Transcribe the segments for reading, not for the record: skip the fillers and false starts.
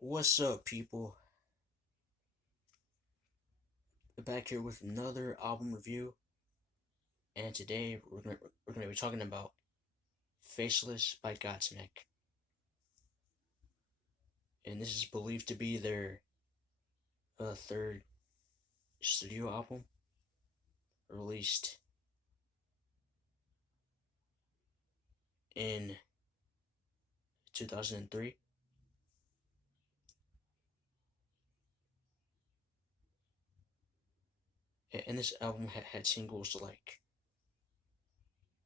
What's up, people? Back here with another album review, and today we're gonna be talking about "Faceless" by Godsmack, and this is believed to be their third studio album, released in 2003. And this album had singles like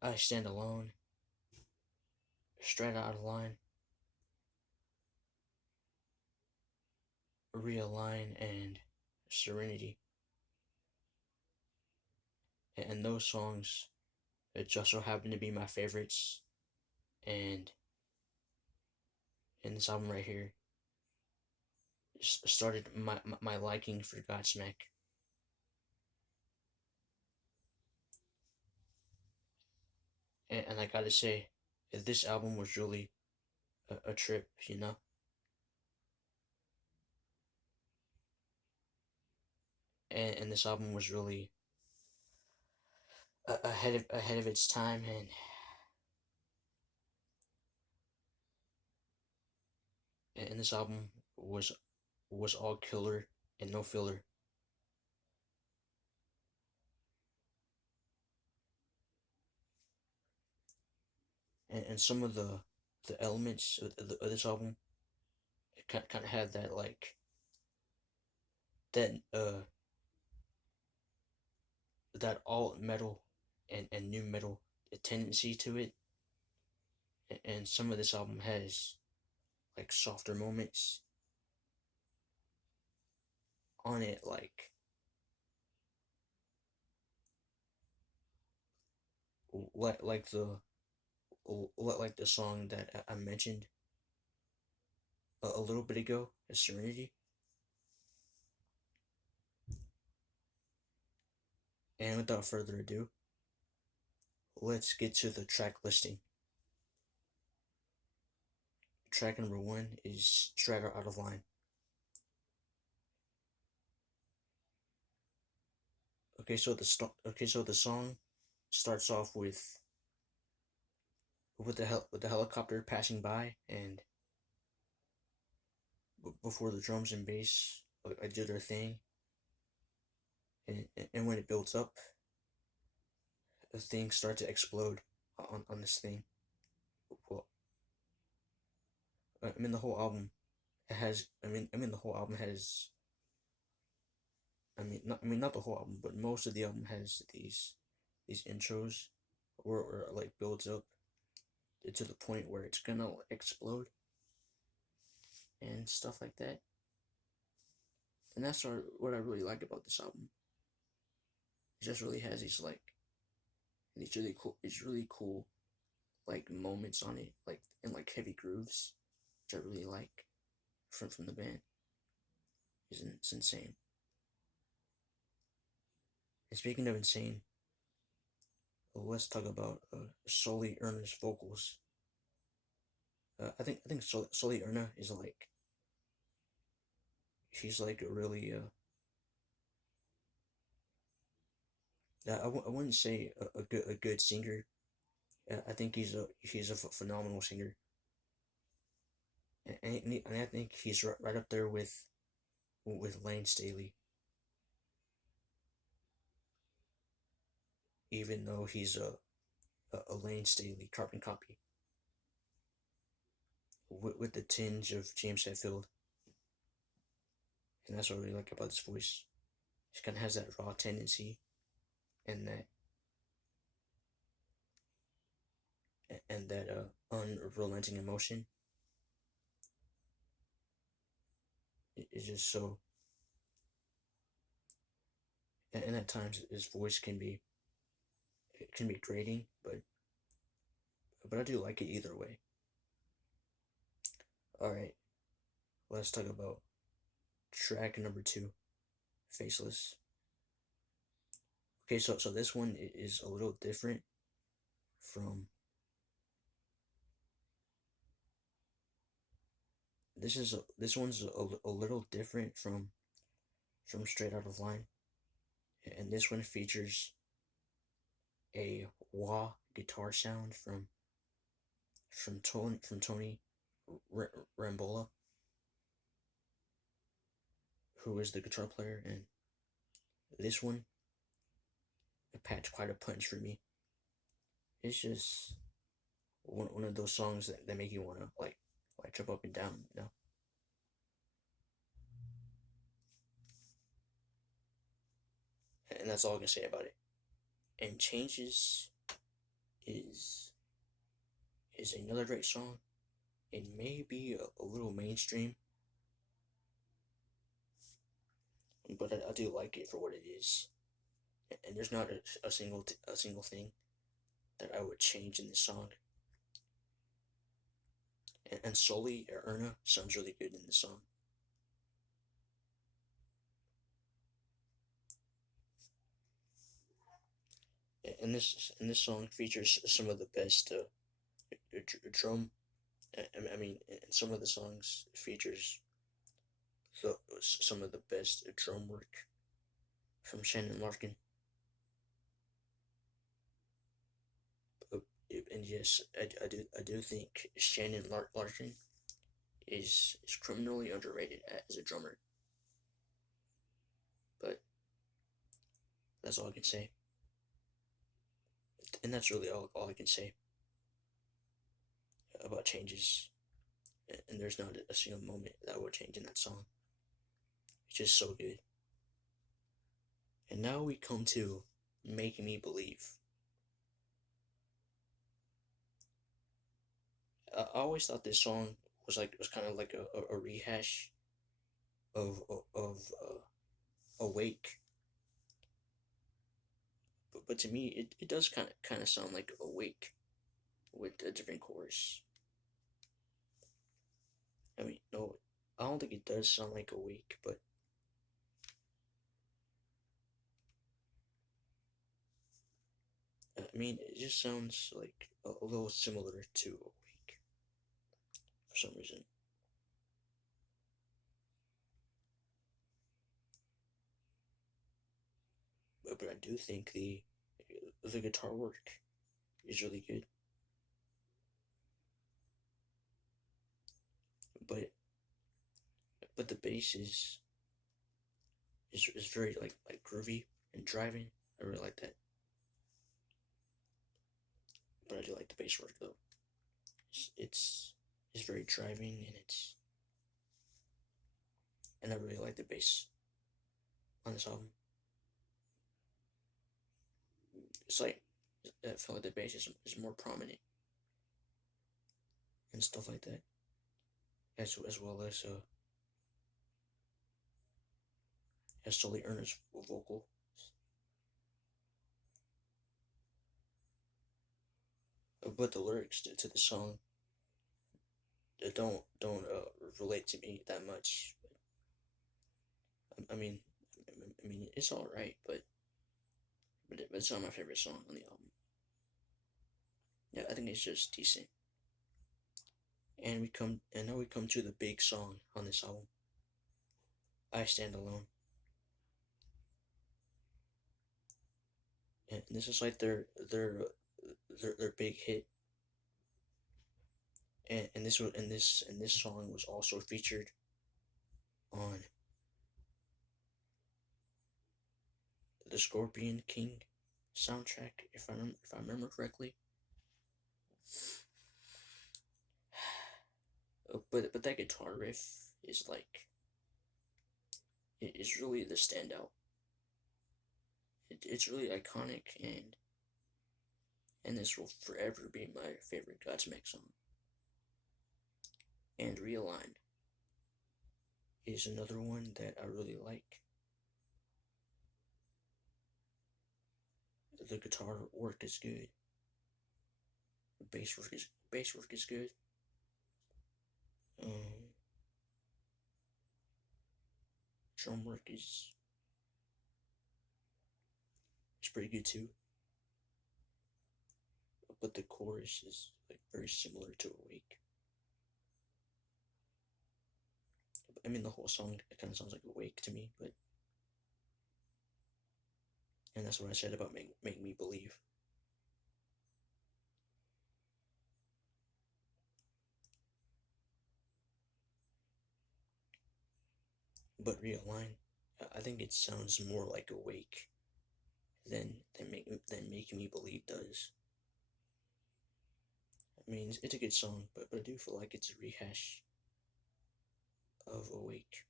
"I Stand Alone," "Straight Out of Line," "Realign," and "Serenity." And those songs, it just so happen to be my favorites, and in this album right here started my liking for Godsmack. And I gotta say, this album was really a trip, you know? And this album was really ahead of its time, and this album was all killer and no filler. And some of the elements of this album, it kind of had that like that that alt metal and new metal tendency to it. And some of this album has like softer moments on it, like the song that I mentioned a little bit ago, Serenity. And without further ado, let's get to the track listing. Track number one is Straight Out of Line. Okay, so the song starts off with the helicopter passing by, and before the drums and bass do their thing, and when it builds up, the things start to explode on this thing. Well, I mean the whole album has. I mean the whole album has. I mean not the whole album, but most of the album has these intros where it like builds up to the point where it's gonna explode and stuff like that. And that's what I really like about this album. It just really has these really cool like moments on it, like in like heavy grooves, which I really like from the band. It's insane. And speaking of insane, let's talk about Sully Erna's vocals. I think Sully Erna is like she's like a really I wouldn't say a good singer. I think he's a phenomenal singer, and I think he's right up there with Lane Staley, even though he's a Lane Staley carbon copy with the tinge of James Hetfield, and that's what I really like about his voice. He kind of has that raw tendency and that unrelenting emotion. It's just so, and at times his voice can be grating, but I do like it either way. All right, let's talk about track number two, Faceless. Okay, so this one is a little different from this one's a little different from Straight Out of Line, and this one features a wah guitar sound from Tony Rambola, who is the guitar player, and this one it packed quite a punch for me. It's just one of those songs that make you wanna like jump up and down, you know. And that's all I can say about it. And Changes is is another great song. It may be a little mainstream, but I do like it for what it is. And there's not a single thing that I would change in this song. And Soli Erna sounds really good in this song. And this song features some of the best drum. I mean, in some of the songs features some of the best drum work from Shannon Larkin. And yes, I do think Shannon Larkin is criminally underrated as a drummer. But that's all I can say. And that's really all I can say about Changes. And there's not a single moment that would change in that song. It's just so good. And now we come to Make Me Believe. I always thought this song was kind of like a rehash of Awake, but to me it does kind of sound like Awake with a different chorus. I mean, no, I don't think it does sound like Awake, but I mean it just sounds like a little similar to Awake for some reason. But I do think the guitar work is really good. But the bass is very like groovy and driving. I really like that. But I do like the bass work though. It's very driving and I really like the bass on this album. It's like I feel like the bass is more prominent and stuff like that, as well as Sully Erna's vocal. But the lyrics to the song don't relate to me that much. I mean, it's all right, but it's not my favorite song on the album. Yeah, I think it's just decent. And now we come to the big song on this album. I Stand Alone. And this is like their big hit. And this song was also featured on the Scorpion King soundtrack, if I remember correctly. But that guitar riff is like it is really the standout. It's really iconic, and this will forever be my favorite Godsmack song. And Realign is another one that I really like. The guitar work is good. The bass work is good. Drum work is pretty good too. But the chorus is like very similar to Awake. I mean, the whole song kind of sounds like Awake to me, but and that's what I said about make me believe. But Realign, I think it sounds more like Awake than Make Me Believe does. I mean, it's a good song, but I do feel like it's a rehash of Awake.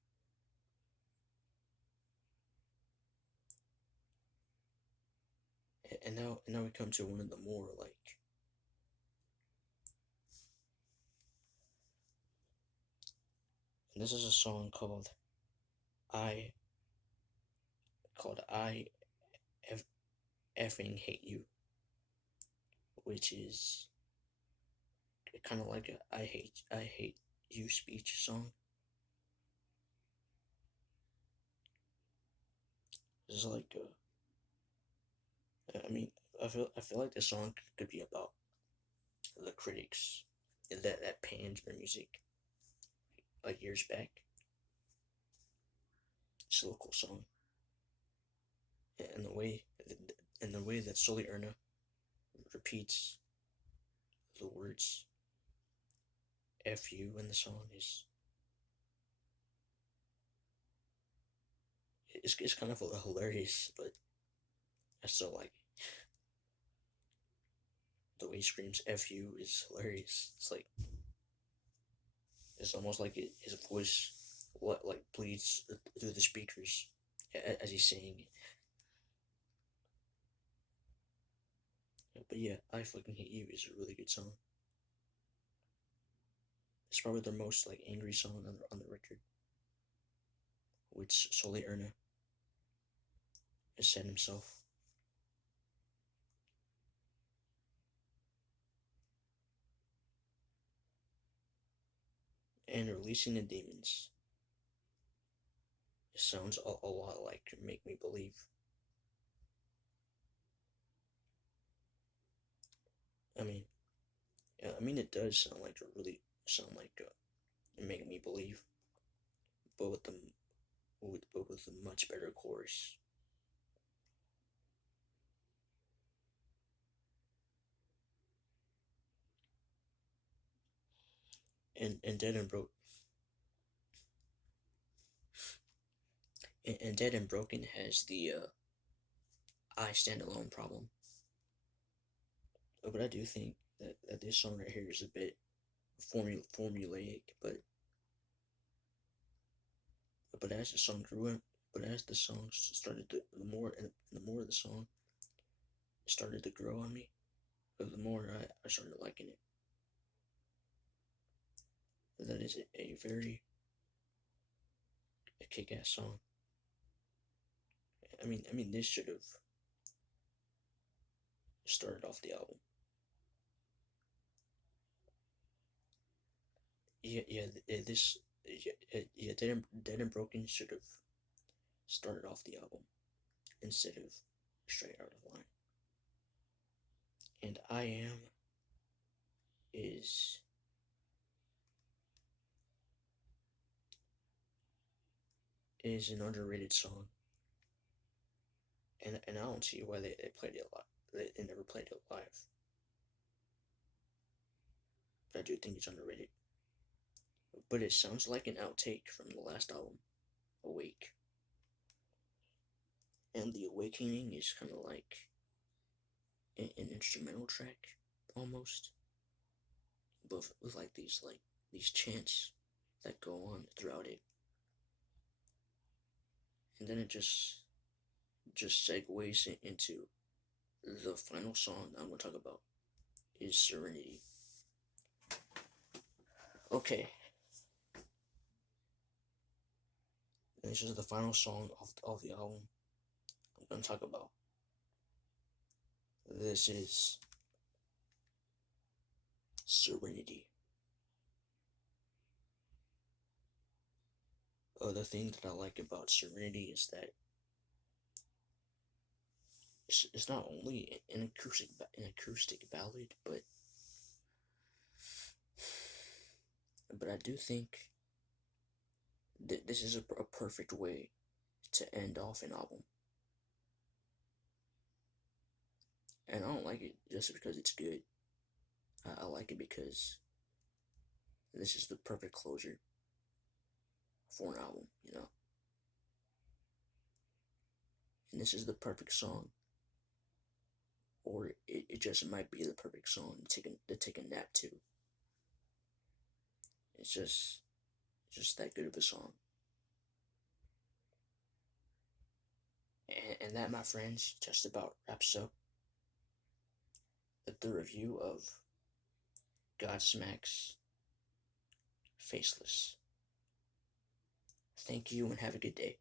And now we come to one of the more like and this is a song I called I effing hate you, which is kind of like a I hate you speech song. It's like I mean, I feel like the song could be about the critics that panned their music like years back. It's a little cool song, and the way that Sully Erna repeats the words "f you" in the song is kind of hilarious, but I still like the way he screams "f you" is hilarious. It's almost like his voice like bleeds through the speakers as he's saying it. But yeah, I Fucking Hate You is a really good song. It's probably their most like angry song on the record, which Sully Erna has said himself. And Releasing the Demons, it sounds a lot like Make Me Believe. I mean, it does sound like Make Me Believe, but with a much better chorus. And Dead and Broke and Dead and Broken has the I Stand Alone problem. But I do think that this song right here is a bit formulaic, but as the song grew, but as the song started to the more the song started to grow on me, the more I started liking it. That is a very kick-ass song. I mean, this should have started off the album. Dead and Broken should have started off the album instead of Straight Out of Line. And I Am is an underrated song, and I don't see why they played it live. They never played it live, but I do think it's underrated. But it sounds like an outtake from the last album, Awake. And The Awakening is kind of like an instrumental track, almost, but with like these chants that go on throughout it, and then it just segues into the final song I'm going to talk about is Serenity. Okay. This is the final song of the album I'm going to talk about. This is Serenity. The thing that I like about Serenity is that it's not only an acoustic ballad, but I do think this is a perfect way to end off an album. And I don't like it just because it's good. I like it because this is the perfect closure for an album, you know? And this is the perfect song. Or it just might be the perfect song to take a nap to. It's just that good of a song. And that, my friends, just about wraps up the review of Godsmack's Faceless. Thank you and have a good day.